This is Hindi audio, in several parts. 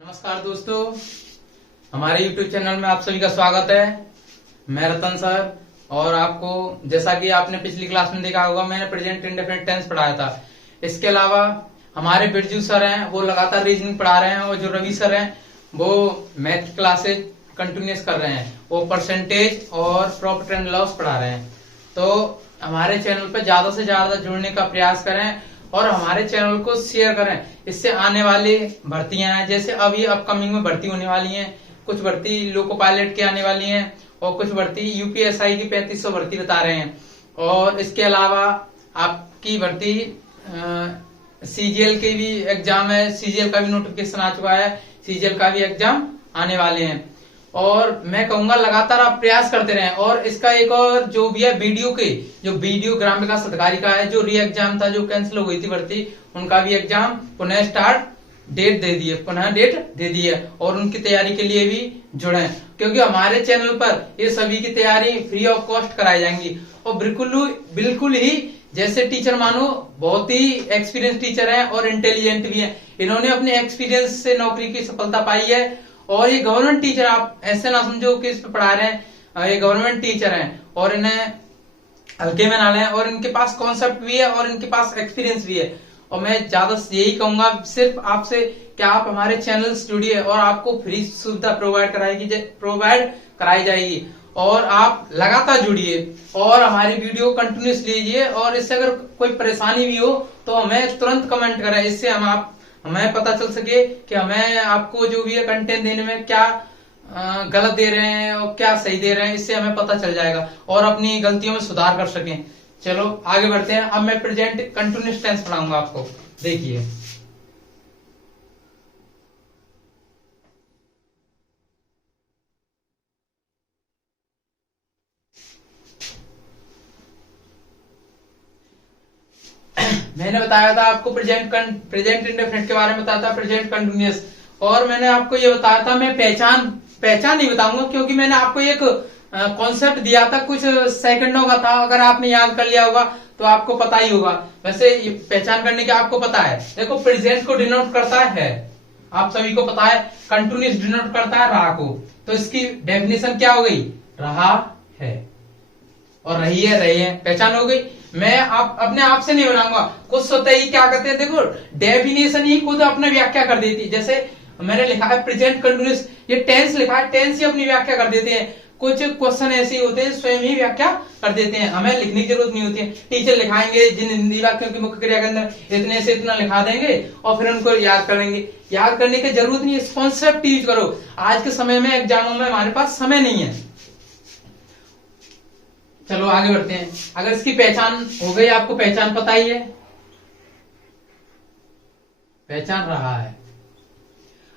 नमस्कार दोस्तों, हमारे YouTube चैनल में आप सभी का स्वागत है। मैं रतन सर और आपको जैसा कि आपने पिछली क्लास में देखा होगा, मैंने प्रेजेंट इंडेफिनिट टेंस पढ़ाया था। इसके अलावा हमारे बिरजू सर हैं, वो लगातार रीजनिंग पढ़ा रहे हैं, और जो रवि सर हैं वो मैथ क्लासेज कंटिन्यूस कर रहे हैं। वो परसेंटेज और प्रॉफिट एंड लॉस पढ़ा रहे हैं। तो हमारे चैनल पर ज्यादा से ज्यादा जुड़ने का प्रयास करें और हमारे चैनल को शेयर करें। इससे आने वाली भर्तियां हैं, जैसे अभी अपकमिंग में भर्ती होने वाली हैं, कुछ भर्ती लोको पायलट की आने वाली हैं और कुछ भर्ती यूपीएसआई की 3500 भर्ती बता रहे हैं। और इसके अलावा आपकी भर्ती सीजीएल के भी एग्जाम है, सीजीएल का भी नोटिफिकेशन आ चुका है, सीजीएल का भी एग्जाम आने वाले हैं। और मैं कहूंगा लगातार आप प्रयास करते रहें। और इसका एक और जो भी है वीडियो ग्राम विकास अधिकारी का है, जो री एग्जाम था, जो कैंसिल हो गई थी भर्ती, उनका भी एग्जाम पुनः डेट दे दी है और उनकी तैयारी के लिए भी जुड़े, क्योंकि हमारे चैनल पर ये सभी की तैयारी फ्री ऑफ कॉस्ट कराई जाएंगी। और बिल्कुल ही जैसे टीचर मानो बहुत ही एक्सपीरियंस टीचर हैं और इंटेलिजेंट भी हैं। इन्होंने अपने एक्सपीरियंस से नौकरी की सफलता पाई है। और ये गवर्नमेंट टीचर, आप ऐसे ना समझो कि इस पे पढ़ा रहे हैं, ये गवर्नमेंट टीचर हैं और इन्हें हल्के में ना लें। और इनके पास कॉन्सेप्ट भी है और इनके पास एक्सपीरियंस भी है। और मैं ज्यादा यही कहूंगा सिर्फ आपसे कि आप हमारे चैनल से जुड़िए और आपको फ्री सुविधा प्रोवाइड कराई जाएगी। और आप लगातार जुड़िए और हमारी वीडियो कंटिन्यूस लीजिए। और इससे अगर कोई परेशानी भी हो तो हमें तुरंत कमेंट करें, इससे हमें पता चल सके कि हमें आपको जो भी है कंटेंट देने में क्या गलत दे रहे हैं और क्या सही दे रहे हैं, इससे हमें पता चल जाएगा और अपनी गलतियों में सुधार कर सकें। चलो आगे बढ़ते हैं। अब मैं प्रेजेंट कंटिन्यूस टेंस पढ़ाऊंगा आपको, देखिए। मैंने बताया था आपको प्रेजेंट इंडेफिनिट के बारे में बताया था, प्रेजेंट कंटिन्यूअस। और मैंने आपको ये बताया था, मैं पहचान नहीं बताऊंगा क्योंकि मैंने आपको एक कॉन्सेप्ट दिया था, कुछ सेकंडों का था। अगर आपने याद कर लिया होगा तो आपको पता ही होगा। वैसे ये पहचान करने की आपको पता है। देखो, प्रेजेंट को डिनोट करता है, आप सभी को पता है। कंटिन्यूअस डिनोट करता है रहा को। तो इसकी डेफिनेशन क्या हो गई? रहा है और रही है, रहे हैं, पहचान हो गई। मैं अपने आप से नहीं बनाऊंगा, खुद स्वतः ही क्या करते हैं, देखो डेफिनेशन ही खुद अपने व्याख्या कर देती है। जैसे मैंने लिखा है प्रेजेंट कंटिन्यूअस, ये टेंस लिखा है, टेंस ही अपनी व्याख्या कर देते हैं। कुछ क्वेश्चन ऐसे होते हैं स्वयं ही व्याख्या कर देते हैं, हमें लिखने की जरूरत नहीं होती है। टीचर लिखाएंगे जिन हिंदी वाक्यों की मुख्य क्रिया के अंदर इतने से इतना लिखा देंगे और फिर उनको याद करेंगे। याद करने की जरूरत नहीं है, कॉन्सेप्ट यूज करो। आज के समय में एग्जामों में हमारे पास समय नहीं है। चलो आगे बढ़ते हैं। अगर इसकी पहचान हो गई, आपको पहचान पता ही है, पहचान रहा है।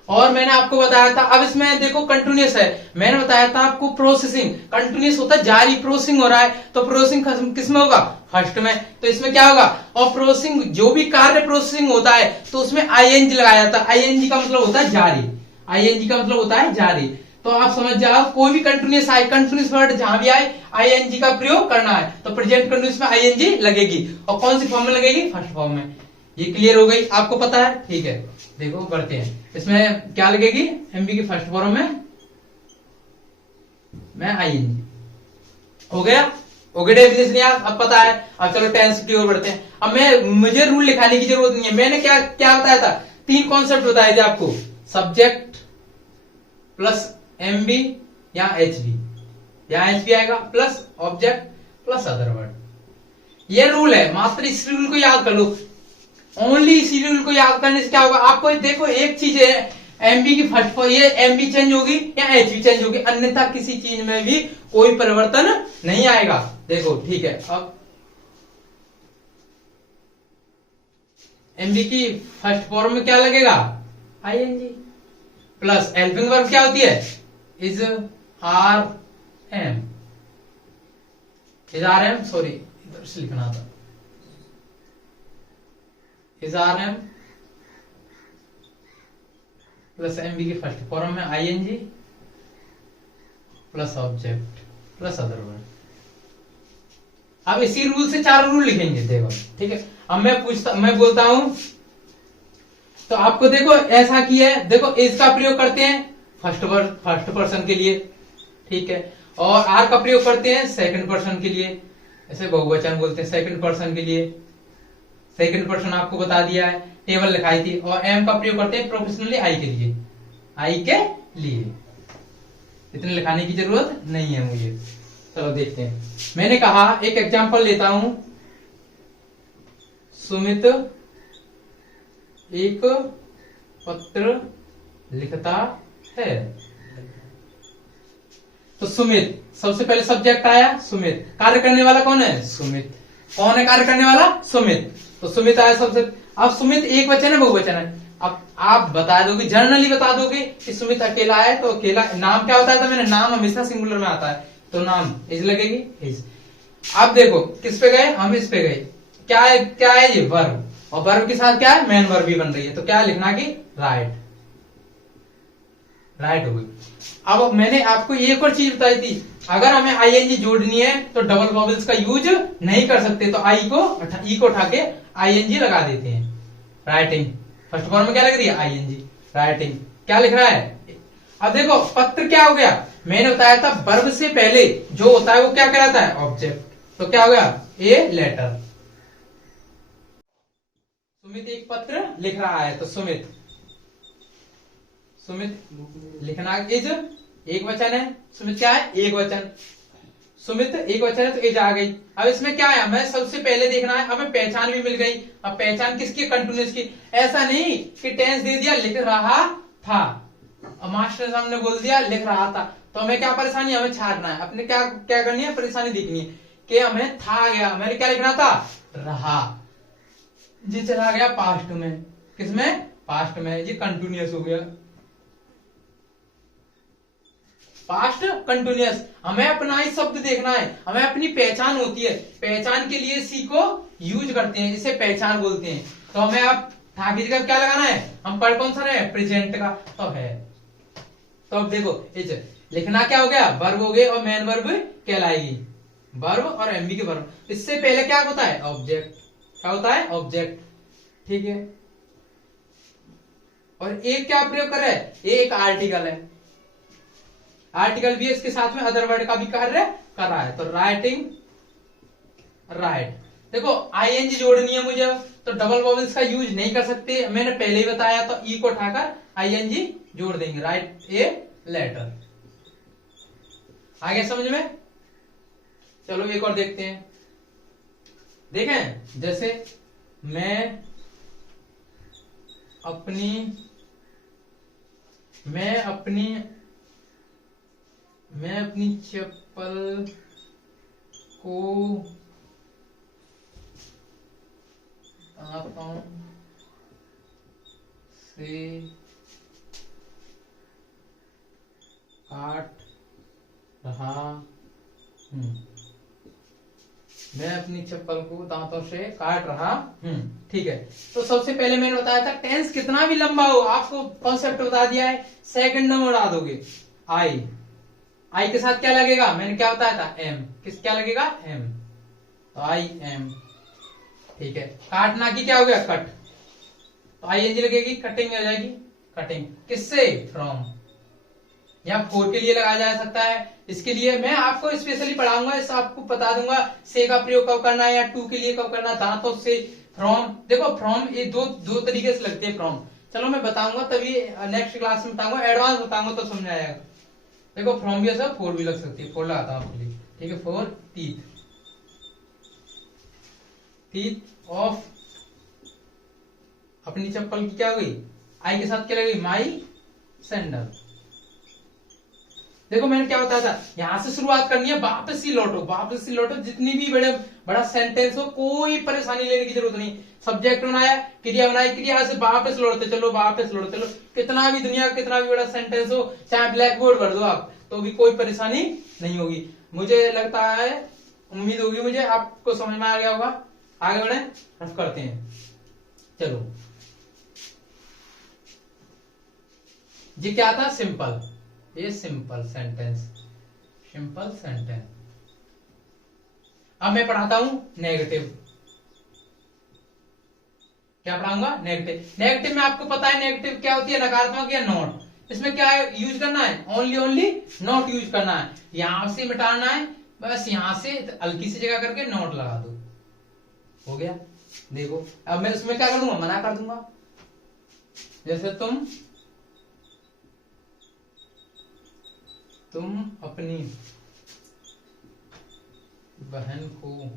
और मैंने आपको बताया था, अब इसमें देखो कंटिन्यूअस है, मैंने बताया था आपको प्रोसेसिंग। कंटिन्यूअस होता है जारी, प्रोसेसिंग हो रहा है, तो प्रोसेसिंग किसमें होगा? फर्स्ट में। तो इसमें क्या होगा? और प्रोसेसिंग, जो भी कार्य प्रोसेसिंग होता है तो उसमें आईएनजी लगाया जाता है। आईएनजी का मतलब होता है जारी, आईएनजी का मतलब होता है जारी। तो आप समझ जाओ, कोई भी कंटिन्यूअस आए, कंटिन्यूअस वर्ड जहां भी आए आईएनजी का प्रयोग करना है। तो प्रेजेंट कंटिन्यूअस में आईएनजी लगेगी। और कौन सी फॉर्म में लगेगी? फर्स्ट फॉर्म में। ये क्लियर हो गई, आपको पता है? ठीक है, देखो बढ़ते हैं। इसमें क्या लगेगी? एमबी की फर्स्ट फॉर्म में आईएनजी। हो गया डेफिनेशन याद, अब पता है। अब चलो टेंस की ओर बढ़ते हैं। अब मुझे रूल लिखाने की जरूरत नहीं है। मैंने क्या बताया था? 3 कॉन्सेप्ट बताए थे आपको, सब्जेक्ट प्लस एमबी या एचबी, यहां एचबी आएगा, plus object plus other word. ये रूल है, मात्र इस रूल को याद कर लो। ओनली इसी रूल को याद करने से क्या होगा? आपको देखो एक चीज है, एमबी की फर्स्ट फॉर्म, ये एमबी चेंज होगी या एचबी चेंज होगी, अन्यथा किसी चीज में भी कोई परिवर्तन नहीं आएगा। देखो ठीक है, अब एमबी की फर्स्ट फॉर्म में क्या लगेगा? आईएनजी। प्लस हेल्पिंग वर्ब क्या होती है? इज आर एम, सॉरी इधर से लिखना था, is are am plus MV की फर्स्ट फॉर्म में ING plus object plus other word. अब इसी रूल से 4 रूल लिखेंगे, देखो ठीक है। अब मैं बोलता हूं तो आपको देखो ऐसा किया है, देखो इज का प्रयोग करते हैं फर्स्ट पर्सन के लिए, ठीक है, और आर का प्रयोग करते हैं सेकंड पर्सन के लिए, ऐसे बहुवचन बोलते हैं सेकंड पर्सन के लिए, सेकंड पर्सन आपको बता दिया है, टेबल लिखाई थी, और एम का प्रयोग करते हैं प्रोफेशनली आई के लिए, आई के लिए, इतने लिखाने की जरूरत नहीं है मुझे। चलो देखते हैं। मैंने कहा एक एग्जांपल लेता हूं, सुमित एक पत्र लिखता है। तो सुमित, सबसे पहले सब्जेक्ट आया सुमित, कार्य करने वाला कौन है? सुमित। कौन है कार्य करने वाला? सुमित। तो सुमित आया सबसे। अब सुमित एक वचन है बहुवचन है? अब आप बता दोगे, जनरली बता दोगे कि सुमित अकेला है, तो अकेला नाम क्या होता है? तो मैंने नाम हमेशा सिंगुलर में आता है, तो नाम इज लगेगी, इज। अब देखो किस पे गए हम, इस पे गए, क्या है ये वर्ब, और वर्ब के साथ क्या है? मेन वर्ब भी बन रही है, तो क्या लिखना कि राइट, राइट हो गई। अब मैंने आपको एक और चीज बताई थी, अगर हमें आईएनजी जोड़नी है तो डबल वॉवेल्स का यूज नहीं कर सकते, तो ई को उठा के आईएनजी लगा देते हैं। राइटिंग, फर्स्ट फॉर्म में क्या लग रही है? आईएनजी। राइटिंग क्या लिख रहा है? अब देखो पत्र क्या हो गया, मैंने बताया था वर्ब से पहले जो होता है वो क्या कहलाता है? ऑब्जेक्ट। तो क्या हो गया? A letter. सुमित एक पत्र लिख रहा है, तो सुमित लिखना इज एक वचन है, सुमित क्या है? एक वचन। सुमित एक वचन है तो इज आ गई। अब इसमें क्या है, हमें सबसे पहले देखना है, हमें पहचान भी मिल गई। अब पहचान किसकी? कंटिन्यूअस की। ऐसा नहीं कि टेंस दे दिया लिख रहा था, और मास्टर साहब ने बोल दिया लिख रहा था, तो हमें क्या परेशानी? हमें छाटना है, अपने क्या क्या करनी है? परेशानी देखनी है कि हमें था आ गया, मैंने क्या लिखना था? रहा। जी चला गया पास्ट में, किसमें? पास्ट में, ये कंटिन्यूअस हो गया, पास्ट कंटिन्यूअस। हमें अपना ही शब्द देखना है, हमें अपनी पहचान होती है, पहचान के लिए सी को यूज करते हैं, इसे पहचान बोलते हैं। तो हमें अब था की जगह क्या लगाना है? हम पढ़ कौन सा रहे? प्रेजेंट का, तो है। तो अब देखो इज लिखना क्या हो गया? वर्ब हो गए, और मेन वर्ब कहलाएगी, वर्ब और एमबी के वर्ब। इससे पहले क्या होता है? ऑब्जेक्ट। क्या होता है? ऑब्जेक्ट, ठीक है। और एक क्या प्रयोग कर रहा है? एक आर्टिकल है, आर्टिकल भी है, इसके साथ में अदर वर्ड का भी कार्य कर रहा है, तो राइटिंग, राइट। देखो आईएनजी जोड़नी है मुझे, तो डबल वॉवेल्स का यूज नहीं कर सकते, मैंने पहले ही बताया, तो ई को उठाकर आईएनजी जोड़ देंगे, राइट ए लेटर। आ गया समझ में? चलो एक और देखते हैं। देखें, जैसे मैं अपनी चप्पल को दांतों से काट रहा हूं। मैं अपनी चप्पल को दांतों से काट रहा हूं, ठीक है। तो सबसे पहले मैंने बताया था टेंस कितना भी लंबा हो, आपको कॉन्सेप्ट बता दिया है, सेकंड में उड़ा दोगे। आई के साथ क्या लगेगा? मैंने क्या बताया था? एम। किस क्या लगेगा? एम, तो आई एम, ठीक है। काटना की क्या हो गया? कट, तो आई एन जी लगेगी, कटिंग हो जाएगी, कटिंग। किससे? फ्रॉम। या फोर के लिए लगाया जा सकता है, इसके लिए मैं आपको स्पेशली पढ़ाऊंगा, इस आपको बता दूंगा से का प्रयोग कब करना है, या टू के लिए कब करना है, दांतों से। फ्रॉम, देखो फ्रॉम ये दो तरीके से लगते हैं फ्रॉम, चलो मैं बताऊंगा, तभी नेक्स्ट क्लास में बताऊंगा, एडवांस बताऊंगा तो समझ आएगा। देखो फ्रॉम भी ऐसा, फोर भी लग सकती है, फोर लगाता हूं आपके लिए, ठीक है। फोर टीथ ऑफ, अपनी चप्पल की क्या हो गई? आई के साथ क्या लगेगी? माई सैंडल। देखो मैंने क्या बताया था, यहां से शुरुआत करनी है, वापस ही लौटो, जितनी भी बड़ा सेंटेंस हो, कोई परेशानी लेने की जरूरत नहीं। सब्जेक्ट बनाया, क्रिया बनाई, क्रिया से वापस लौटते चलो, कितना भी दुनिया का कितना भी बड़ा सेंटेंस हो, चाहे ब्लैक बोर्ड भर दो आप, तो भी कोई परेशानी नहीं होगी। मुझे लगता है, उम्मीद होगी मुझे, आपको समझ में आ गया होगा। आगे बढ़े, रफ करते हैं, चलो। ये क्या था? सिंपल, ये सिंपल सेंटेंस। अब मैं पढ़ाता हूं नेगेटिव। क्या पढ़ाऊंगा? नेगेटिव। नेगेटिव में आपको पता है नेगेटिव क्या होती है, नकारात्मक या नॉट। इसमें क्या यूज करना है? ओनली नॉट यूज करना है। यहां से मिटाना है, बस यहां से हल्की सी जगह करके नॉट लगा दो, हो गया। देखो अब मैं उसमें क्या कर दूंगा? मना कर दूंगा। जैसे तुम अपनी बहन को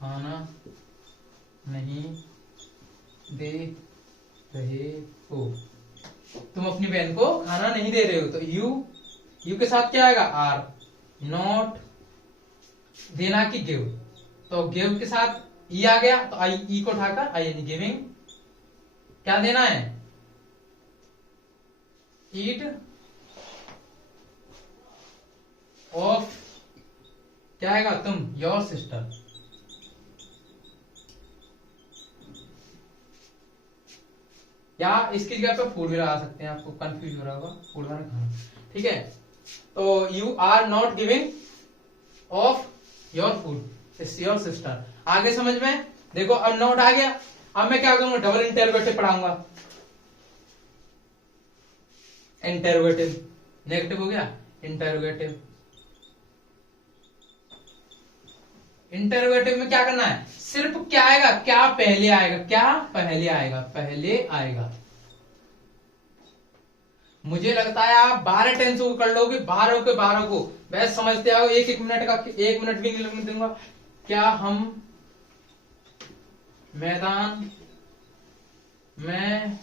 खाना नहीं दे रहे हो, तुम अपनी बहन को खाना नहीं दे रहे हो, तो यू के साथ क्या आएगा? आर। नॉट देना की गिव, तो गिव के साथ ई आ गया, तो आई ई को उठाकर आई यानी गिविंग। क्या देना है? ईट ऑफ, क्या आएगा? तुम, योर सिस्टर। या इसकी जगह पे फूड भी लगा सकते हैं, आपको कंफ्यूज हो रहा होगा, फूड वाला खाना, ठीक है। तो you are not giving of your food it's your sister. आगे समझ में? देखो अब नॉट आ गया, अब मैं क्या करूंगा? डबल इंटरोगेटिव पढ़ाऊंगा। इंटरोगेटिव, नेगेटिव हो गया, इंटरोगेटिव। इंटरोगेटिव में क्या करना है? सिर्फ क्या आएगा? क्या पहले आएगा? क्या पहले आएगा? पहले आएगा। मुझे लगता है आप 12 टेंस को कर लोगे, 12 के 12 को वैसे समझते आओ। एक मिनट का 1 मिनट भी नहीं लगने दूंगा। क्या हम मैदान में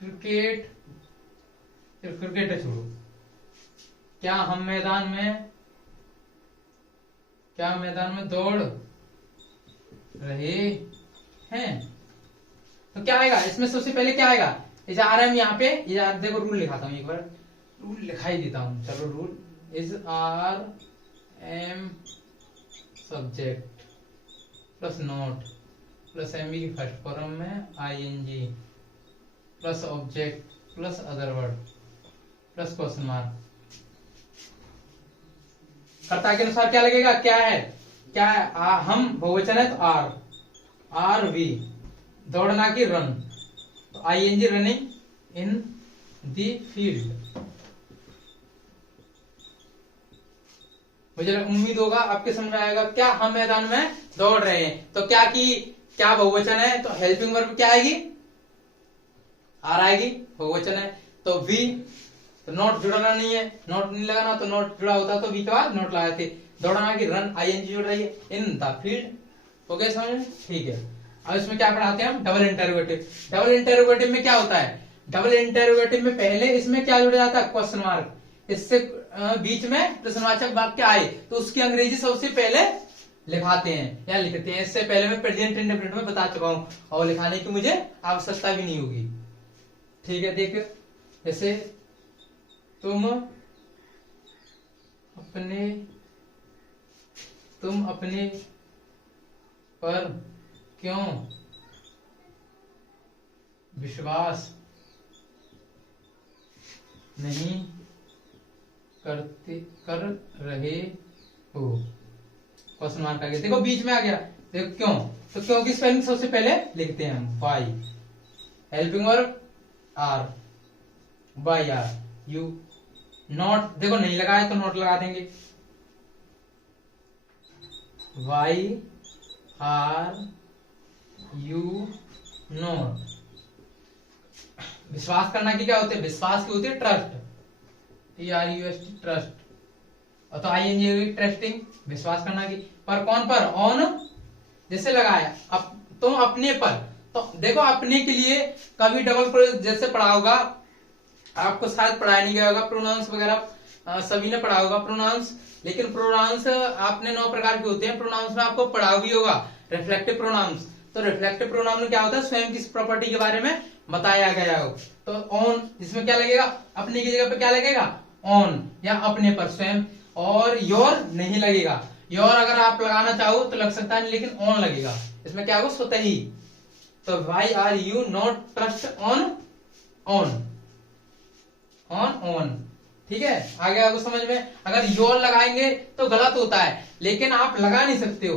क्रिकेट छोड़ो, क्या हम मैदान में दौड़ रहे हैं, तो क्या आएगा इसमें? सबसे पहले क्या आएगा? इज आर एम, यहाँ पे देखो रूल लिखाता हूं, एक बार रूल लिखाई देता हूं। चलो rule is are am subject plus not plus M V की फर्स्ट फॉर्म में I N G plus object plus other word plus question mark. कर्ता के अनुसार क्या लगेगा? क्या है? क्या है? हम बहुवचन है तो आर वी, दौड़ना की रन, तो I N G running in the field. मुझे उम्मीद होगा आपके समझ में आएगा। क्या हम मैदान में दौड़ रहे हैं, तो क्या की क्या बहुवचन है, तो हेल्पिंग वर्ब क्या आएगी? आर आएगी, बहुवचन है तो वी, तो नोट जुड़ना नहीं है, नोट नहीं लगाना, तो नोट जुड़ा होता तो वी के बाद नोट लगाए थे। दौड़ना की रन आई एन जी जुड़ रही है, इन द फील्ड। हो गया समझ में? ठीक है। अब इसमें क्या पढ़ाते हैं हम? Double interrogative. डबल इंटरोगेटिव में क्या होता है? डबल इंटरोगेटिव में पहले इसमें क्या जुड़ जाता है? Question mark. इससे बीच में प्रश्नवाचक वाक्य आए तो उसकी अंग्रेजी सबसे पहले लिखाते हैं या लिखते हैं। इससे पहले मैं प्रेजेंट इंडेफिनिट में बता चुका हूं और लिखाने की मुझे आवश्यकता भी नहीं होगी, ठीक है। देखिए जैसे तुम अपने पर क्यों विश्वास नहीं कर रहे हो? क्वेश्चन मार्क आ गया, देखो बीच में आ गया। देखो क्यों, तो क्यों की स्पेलिंग सबसे पहले लिखते हैं हम, why, helping verb are, why are you. Not देखो नहीं लगाया तो नॉट लगा देंगे, वाई आर यू नॉट। विश्वास करना की क्या होते हैं? विश्वास की होती है ट्रस्ट, TRUST ट्रस्ट, और तो ING ट्रस्टिंग, विश्वास करना की। पर कौन पर? ऑन, जैसे लगाया अब तुम अपने पर, तो देखो अपने के लिए कभी डबल जैसे पढ़ा होगा आपको, शायद पढ़ाया नहीं गया होगा, प्रोनाउंस वगैरह सभी ने पढ़ा होगा प्रोनाउंस, लेकिन प्रोनाउंस आपने 9 प्रकार के होते हैं। प्रोनाउंस में आपको पढ़ा भी होगा रिफ्लेक्टिव प्रोनाउंस। तो रिफ्लेक्टिव प्रोनाउन में क्या होता है? स्वयं की प्रॉपर्टी के बारे में बताया गया हो। तो ऑन, जिसमें क्या लगेगा? अपने की जगह पे क्या लगेगा? ऑन, या अपने पर, स्वयं। और योर नहीं लगेगा, योर अगर आप लगाना चाहो तो लग सकता है, लेकिन ऑन लगेगा। इसमें क्या होगा? स्वतः ही। तो why are you not trust on on, ठीक है। आगे आपको समझ में? अगर योर लगाएंगे तो गलत होता है, लेकिन आप लगा नहीं सकते हो।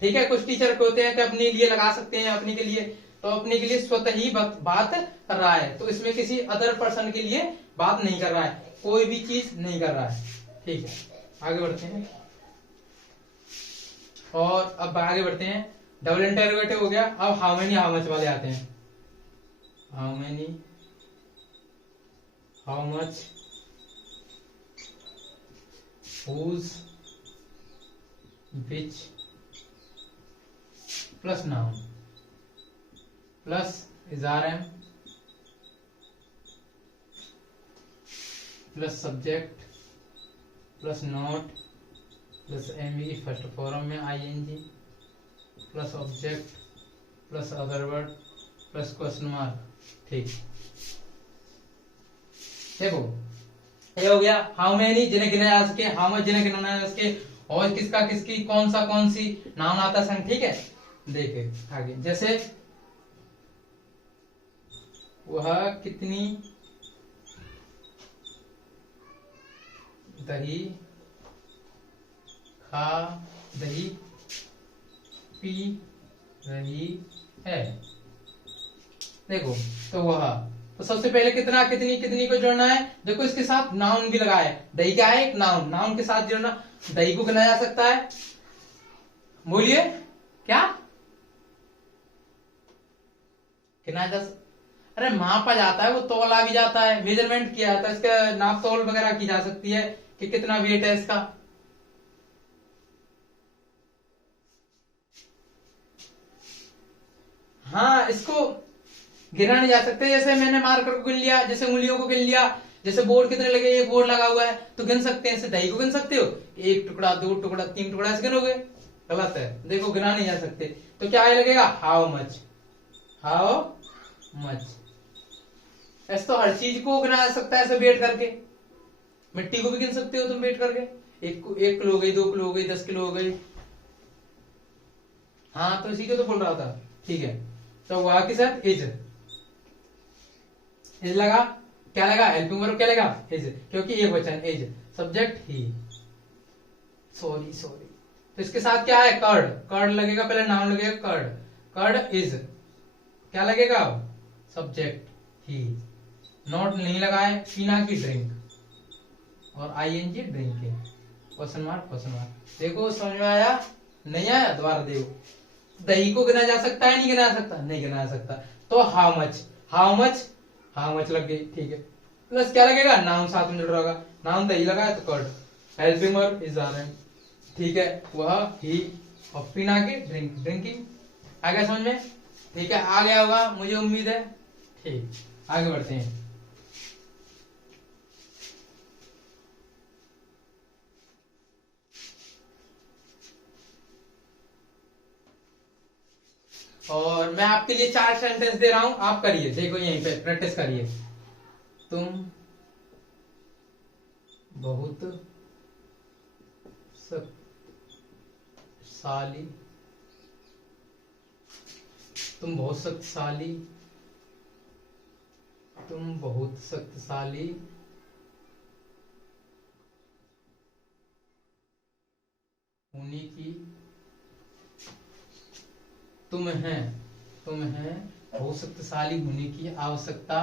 ठीक है, कुछ टीचर के होते हैं कि अपने लिए लगा सकते हैं, अपने के लिए, तो अपने के लिए स्वतः ही बात कर रहा है, तो इसमें किसी अदर पर्सन के लिए बात नहीं कर रहा है, कोई भी चीज नहीं कर रहा है। ठीक है, आगे बढ़ते हैं। और अब आगे बढ़ते हैं, डबल इंटरोगेटिव हो गया। अब हाउ मेनी हाउ मच वाले आते हैं। How many how much, whose, which plus noun plus is are am plus subject plus not plus एमई फर्स्ट फॉर्म में ING plus object plus other word plus question mark. ठीक, देखो ये हो गया हाउ मेनी जिन्हें गिना जा सके, हाउ मच जिन्हें गिना जा सके, और किसका किसकी कौन सी नाउन आता संग। ठीक है, देखे आगे, जैसे वह कितनी दही खा दही पी रही है। देखो, तो वह, तो सबसे पहले कितना कितनी कितनी को जोड़ना है। देखो इसके साथ नाउन भी लगा है, दही क्या है, एक नाउन, नाउन के साथ जोड़ना। दही को गिना जा सकता है, बोलिए क्या गिना जा, अरे मापा जाता है, वो तोला भी जाता है, मेजरमेंट किया जाता है, इसका नाप तोल वगैरह की जा सकती है कि कितना वेट है इसका। हाँ, इसको गिना नहीं जा सकते। जैसे मैंने मार्कर को गिन लिया, जैसे उंगलियों को गिन लिया, जैसे बोर्ड कितने लगे, एक बोर्ड लगा हुआ है तो गिन सकते हैं। ऐसे दही को गिन सकते हो, एक टुकड़ा, दो टुकड़ा, तीन टुकड़ा, ऐसे गिनोगे, गलत है। देखो गिना नहीं जा सकते, तो क्या लगेगा, हाउ मच, हाउ मच। ऐसे तो हर चीज को गिना जा सकता है ऐसे वेट करके, मिट्टी को भी गिन सकते हो तुम वेट करके, एक किलो हो गई, 2 किलो हो गई, 10 किलो हो गई। हाँ, तो इसी को तो बोल रहा था। ठीक है, तो वह के साथ इज लगा, क्या लगा, हेल्पिंग वर्ब क्या लगा, इज, क्योंकि एक वचन, इज, सब्जेक्ट ही, सॉरी, तो इसके साथ क्या है, कर्ड, कर्ड लगेगा, पहले नाउन लगेगा कर्ड, कर्ड इज, क्या लगेगा, सब्जेक्ट ही, नॉट नहीं लगा है, पीना की ड्रिंक, और आईएनजी ड्रिंक है, क्वेश्चन मार्क। देखो समझ में आया, नहीं आया, दोबारा देखो। दही को गिना जा सकता है, नहीं गिना जा सकता, नहीं गिना जा सकता, तो हाउ मच लग गई। ठीक है, प्लस क्या लगेगा, नाउन साथ में जुड़ रहा होगा, नाउन दही लगा है तो कर्ड, हेल्पिंग वर्ब इज आ रहा है। ठीक है, वह, ही, और पीना की ड्रिंकिंग। आ गया समझ में। ठीक है, आ गया होगा मुझे उम्मीद है। ठीक, आगे बढ़ते हैं। और मैं आपके लिए 4 सेंटेंस दे रहा हूं, आप करिए, देखो यहीं पे प्रैक्टिस करिए। तुम बहुत शक्तिशाली, तुम बहुत शक्तिशाली, तुम बहुत शक्तिशाली होने की, तुम्हें बहुत शक्तिशाली होने की आवश्यकता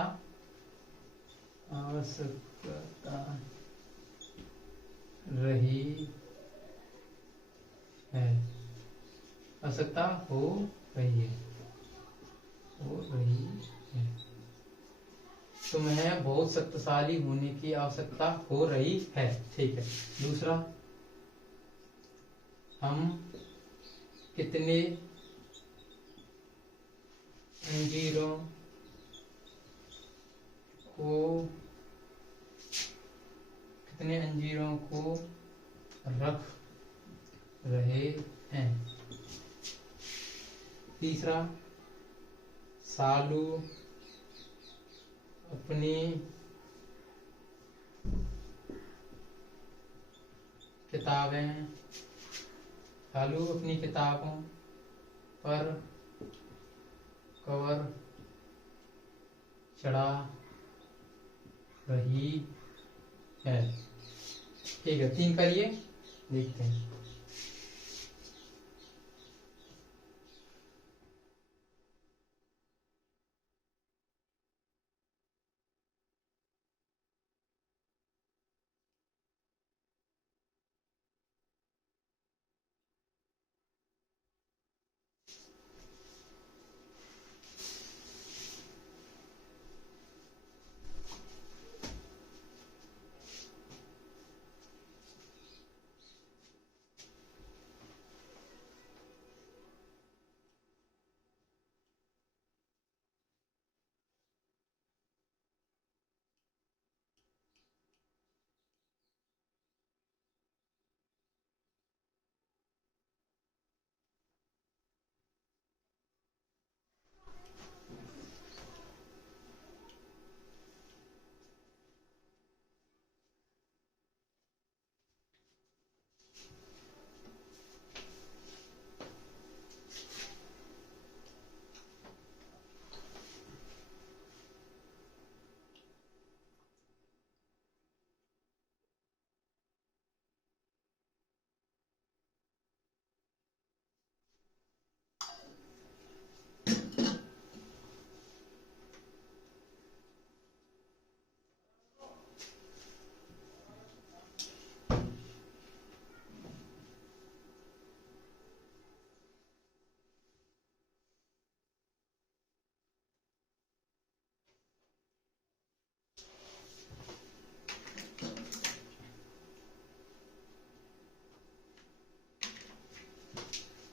रही है, आवश्यकता हो रही है, तुम्हें बहुत शक्तिशाली होने की आवश्यकता हो रही है। ठीक है, दूसरा, हम कितने अंजीरों को रख रहे हैं। तीसरा, सालू अपनी किताबों पर कवर चढ़ा रही है। ठीक है, 3 करिए, देखते हैं।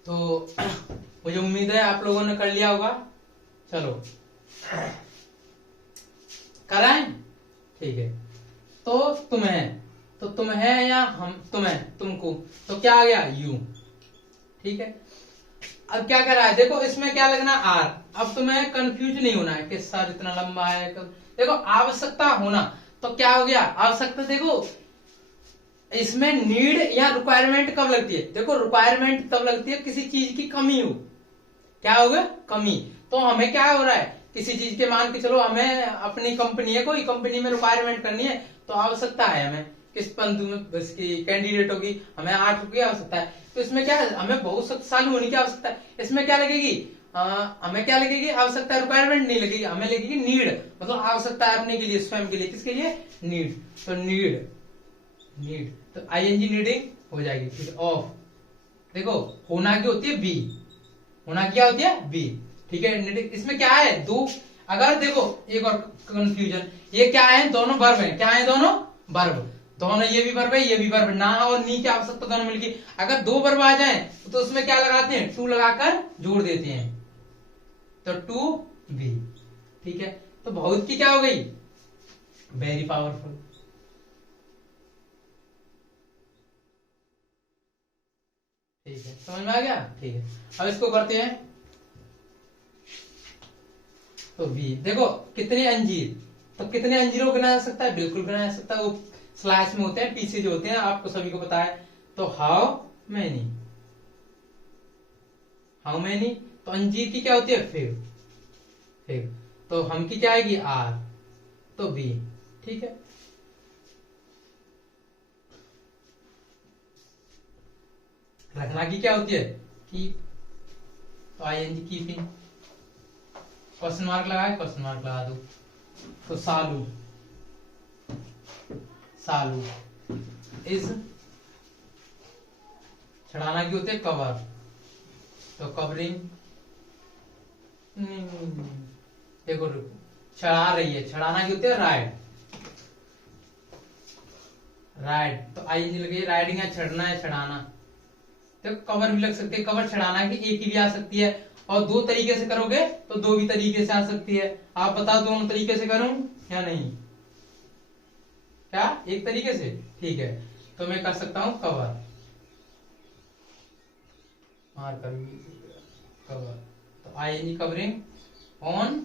तो मुझे उम्मीद है आप लोगों ने कर लिया होगा। चलो कराएं, ठीक है। तो तुम है या हम, तुम्हें, तुमको, तो क्या आ गया यू, ठीक है। अब क्या कर रहा है, देखो इसमें क्या लगना आर। अब तुम्हें कंफ्यूज नहीं होना है कि सर इतना लंबा है। देखो आवश्यकता होना, तो क्या हो गया आवश्यकता। देखो इसमें नीड या रिक्वायरमेंट कब लगती है, देखो रिक्वायरमेंट तब लगती है किसी चीज की कमी हो। क्या होगा कमी। तो हमें क्या हो रहा है, किसी चीज के मान के चलो हमें अपनी कंपनी है, कोई कंपनी में रिक्वायरमेंट करनी है, तो आवश्यकता है हमें किस बंधु में इसकी कैंडिडेटों की, हमें 8 की आवश्यकता है। तो इसमें क्या है, हमें बहुत शक्तिशाली होने की आवश्यकता है। इसमें क्या लगेगी, हमें क्या लगेगी आवश्यकता, रिक्वायरमेंट नहीं लगेगी, हमें लगेगी नीड, मतलब आवश्यकता है अपने के लिए, स्वयं के लिए, किसके लिए नीड। तो नीड तो आईएनजी नीडिंग हो जाएगी। फिर ऑफ, देखो होना की होती है बी, होना क्या होती है बी, ठीक है। इसमें क्या है दो, अगर देखो एक और कंफ्यूजन, ये क्या है दोनों वर्ब है, क्या है दोनों वर्ब, दोनों ये भी वर्ब है ये भी वर्ब, ना और नी की आवश्यकता दोनों मिलकर। अगर दो वर्ब आ जाए तो उसमें क्या लगाते हैं, टू लगाकर जोड़ देते हैं, तो टू बी, ठीक है। तो बहुत की क्या हो गई, वेरी पावरफुल। ठीक है समझ में आ गया, ठीक है। अब इसको करते हैं, तो बी, देखो कितने अंजीर, तो कितने अंजीरों को गिना जा सकता है, बिल्कुल गिना जा सकता है। वो स्लैश में होते हैं, पीछे जो होते हैं, आपको सभी को पता है। तो हाउ मैनी, हाउ मैनी, तो अंजीर की क्या होती है फिग, तो हम की क्या आएगी आर, तो बी, ठीक है। रखना की क्या होती है कीप, तो आईएनजी कीपिंग, क्वेश्चन मार्क लगाए, क्वेश्चन मार्क लगा दो। तो सालू, सालू इज, छड़ाना की होती है कवर, तो कवरिंग, देखो छड़ा रही है, छड़ाना की होती है राइड, राइड तो आईएनजी लगी, राइडिंग है, छड़ना है, छड़ाना। तो कवर भी लग सकती है, कवर छड़ाना की एक ही भी आ सकती है, और दो तरीके से करोगे तो दो भी तरीके से आ सकती है। आप बताओ दोनों तरीके से करूं या नहीं, क्या एक तरीके से, ठीक है। तो मैं कर सकता हूं कवर, कवर, तो आईएनजी कवरिंग ऑन,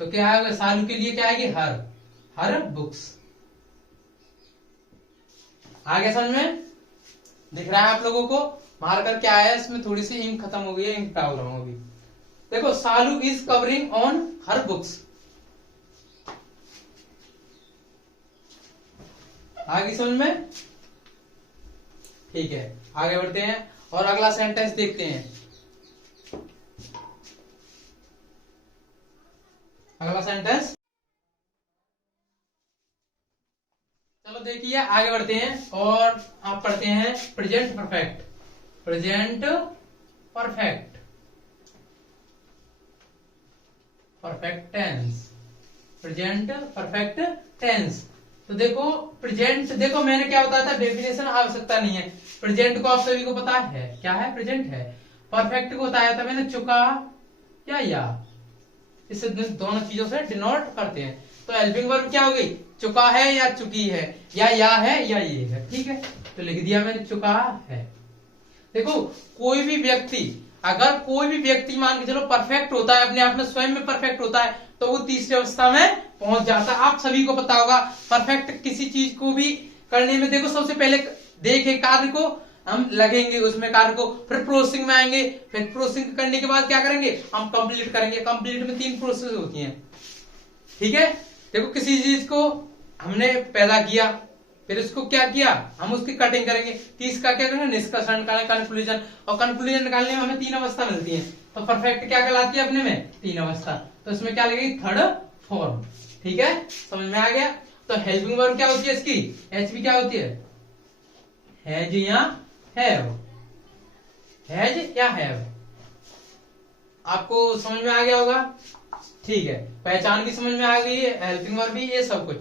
तो क्या आएगा सालू के लिए, क्या आएगी हर बुक्स। आगे समझ में दिख रहा है आप लोगों को, मार्कर क्या है, इसमें थोड़ी सी इंक खत्म हो गई है, इंक डाल रहा हूं अभी। देखो Salu is covering on her books, आगे समझ में, ठीक है। आगे बढ़ते हैं और अगला सेंटेंस देखते हैं। अगला सेंटेंस चलो देखिए, आगे बढ़ते हैं और आप पढ़ते हैं present perfect, present perfect, perfect tense, present perfect tense. तो देखो प्रेजेंट, देखो मैंने क्या बताया था, डेफिनेशन आवश्यकता नहीं है। प्रेजेंट को आप सभी को पता है क्या है, प्रेजेंट है। परफेक्ट को बताया था मैंने, चुका या, इससे दोनों चीजों से डिनोट करते हैं। तो हेल्पिंग वर्ब क्या हो गई, चुका है या चुकी है, या है या ये है, ठीक है। तो लिख दिया मैंने चुका है। देखो कोई भी व्यक्ति, अगर कोई भी व्यक्ति मान के चलो परफेक्ट होता है, अपने आप में स्वयं में परफेक्ट होता है, तो वो तीसरी अवस्था में पहुंच जाता है। आप सभी को पता होगा परफेक्ट किसी चीज को भी करने में, देखो सबसे पहले देखे कार्य को हम लगेंगे, उसमें कार्य को, फिर प्रोसेसिंग में आएंगे, फिर प्रोसेसिंग करने के बाद क्या करेंगे, हम कंप्लीट करेंगे। कंप्लीट में 3 प्रोसेस होती हैं, ठीक है। देखो किसी चीज को हमने पैदा किया, फिर उसको क्या किया, हम उसकी कटिंग करेंगे, तीसरा क्या करेंगे, निष्कर्षण निकालेंगे, कंक्लूजन, और कंक्लूजन निकालने में हमें 3 अवस्था मिलती है। तो परफेक्ट क्या कहलाती है अपने में, 3 अवस्था। तो इसमें क्या लगेगी, थर्ड फॉर्म, ठीक है, समझ में आ गया। तो हेल्पिंग वर्ब क्या होती है इसकी, एच भी क्या होती है, हैज या हैव, हैज या हैव, आपको समझ में आ गया होगा, ठीक है। पहचान भी समझ में आ गई है, हेल्पिंग वर्ब भी, ये सब कुछ।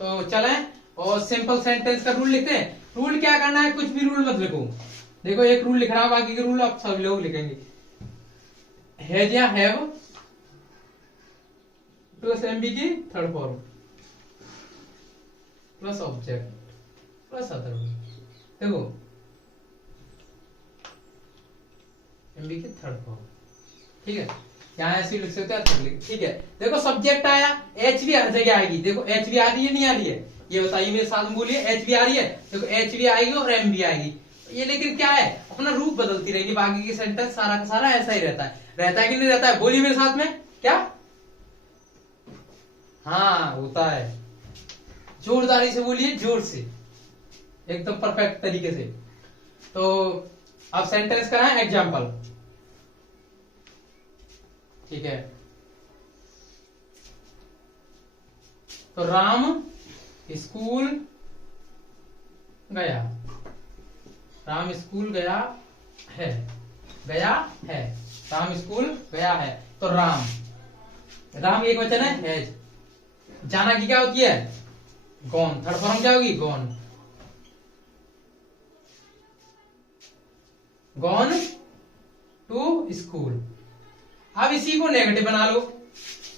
तो चलें और सिंपल सेंटेंस का रूल लिखते हैं। रूल क्या करना है, कुछ भी रूल मत लिखो, देखो एक रूल लिख रहा हूं, बाकी के रूल आप सभी लोग लिखेंगे। हैज या हैव प्लस एमबी की third form plus object plus other. देखो एमबी की थर्ड फॉर्म, ठीक है, यहाँ ऐसे लिख सकते हैं, ठीक है। देखो सब्जेक्ट आया, एच भी हर जगह आएगी। देखो एच भी आ रही है नहीं आ रही है, ये बताइए मेरे साथ में बोलिए, एच भी आ रही है। देखो एच भी आएगी और एम भी आएगी, ये लेकिन क्या है, अपना रूप बदलती रहेगी, बाकी की सेंटेंस सारा का सारा ऐसा ही रहता है कि नहीं रहता है? बोलिए मेरे साथ में, क्या? हाँ होता है। जोरदारी से बोलिए, जोर से, एकदम परफेक्ट तरीके से। तो अब सेंटेंस कराएं एग्जाम्पल, ठीक है। तो राम स्कूल गया, राम स्कूल गया है, गया है, राम स्कूल गया है। तो राम, राम एक वचन है, हैज। जाना की क्या होती है? गॉन। थर्ड फॉर्म क्या होगी? गॉन। Gone to school. अब इसी को नेगेटिव बना लो,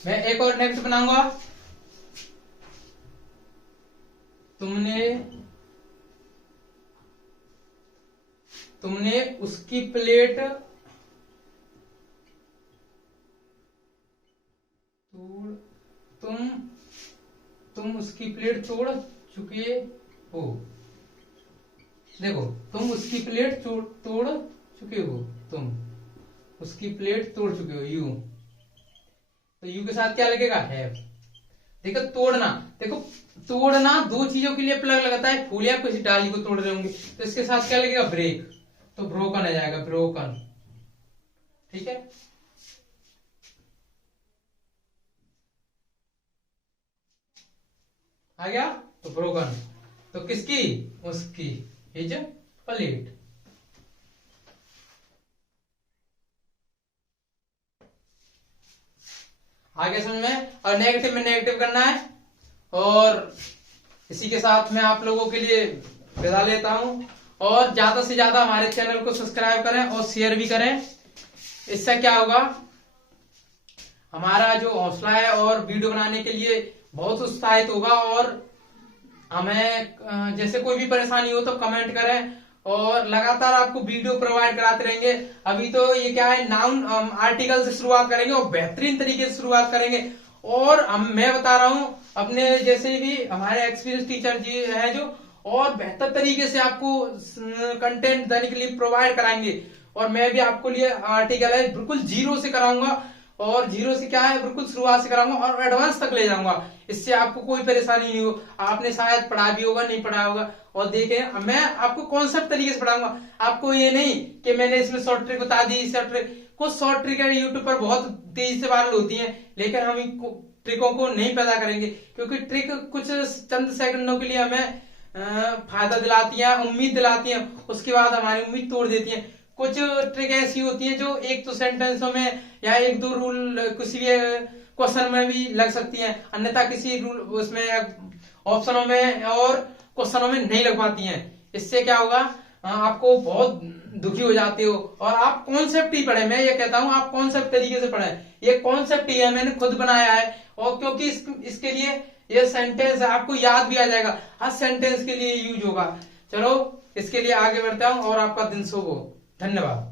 मैं एक और नेगेटिव बनाऊंगा। तुमने उसकी प्लेट तोड़, तुम उसकी प्लेट तोड़ चुके हो। देखो तुम उसकी प्लेट तोड़ चुके हो, तुम उसकी प्लेट तोड़ चुके हो, यू। तो यू के साथ क्या लगेगा? हैव। देखो तोड़ना, देखो तोड़ना दो चीजों के लिए प्लग लगाता है, फूल या किसी डाली को तोड़ रहे होंगे, तो इसके साथ क्या लगेगा? ब्रेक। तो ब्रोकन आ जाएगा, ब्रोकन, ठीक है। आ गया? तो ब्रोकन, तो किसकी? उसकी, हिज प्लेट। आगे समझ में? और नेगेटिव में नेगेटिव करना है। और इसी के साथ मैं आप लोगों के लिए विदा लेता हूं। और ज्यादा से ज्यादा हमारे चैनल को सब्सक्राइब करें और शेयर भी करें। इससे क्या होगा, हमारा जो हौसला है और वीडियो बनाने के लिए बहुत उत्साहित होगा। और हमें जैसे कोई भी परेशानी हो तो कमेंट करें, और लगातार आपको वीडियो प्रोवाइड कराते रहेंगे। अभी तो ये क्या है, नाउन आर्टिकल से शुरुआत करेंगे और बेहतरीन तरीके से शुरुआत करेंगे। और मैं बता रहा हूं, अपने जैसे भी हमारे एक्सपीरियंस टीचर जी हैं जो, और बेहतर तरीके से आपको कंटेंट देने के लिए प्रोवाइड कराएंगे। और मैं भी आपको लिए आर्टिकल है बिल्कुल जीरो से कराऊंगा, और जीरो से क्या है, बिल्कुल शुरुआत से कराऊंगा और एडवांस तक ले जाऊंगा। इससे आपको कोई परेशानी नहीं हो। आपने शायद पढ़ा भी होगा, नहीं पढ़ा होगा, और देखें मैं आपको कॉन्सेप्ट तरीके से पढ़ाऊंगा। आपको ये नहीं कि मैंने इसमें शॉर्ट ट्रिक बता दी, शॉर्ट ट्रिक, कुछ शॉर्ट ट्रिक है यूट्यूब पर बहुत तेजी से वायरल होती है, लेकिन हम इन ट्रिकों को नहीं पैदा करेंगे, क्योंकि ट्रिक कुछ चंद सेकंडों के लिए हमें फायदा दिलाती है, उम्मीद दिलाती है, उसके बाद हमारी उम्मीद तोड़ देती है। कुछ ट्रिक ऐसी होती है जो एक तो सेंटेंसों में या एक दो रूल किसी भी क्वेश्चन में भी लग सकती हैं, अन्यथा किसी रूल उसमें ऑप्शनों में और क्वेश्चनों में नहीं लग पाती हैं। इससे क्या होगा, आपको बहुत दुखी हो जाते हो। और आप कॉन्सेप्ट ही पढ़े, मैं ये कहता हूं आप कॉन्सेप्ट तरीके से पढ़े। ये कॉन्सेप्ट ही है, मैंने खुद बनाया है, और क्योंकि इसके लिए ये सेंटेंस आपको याद भी आ जाएगा, हर सेंटेंस के लिए यूज होगा। चलो इसके लिए आगे बढ़ता हूं, और आपका दिन शुभ हो। धन्यवाद।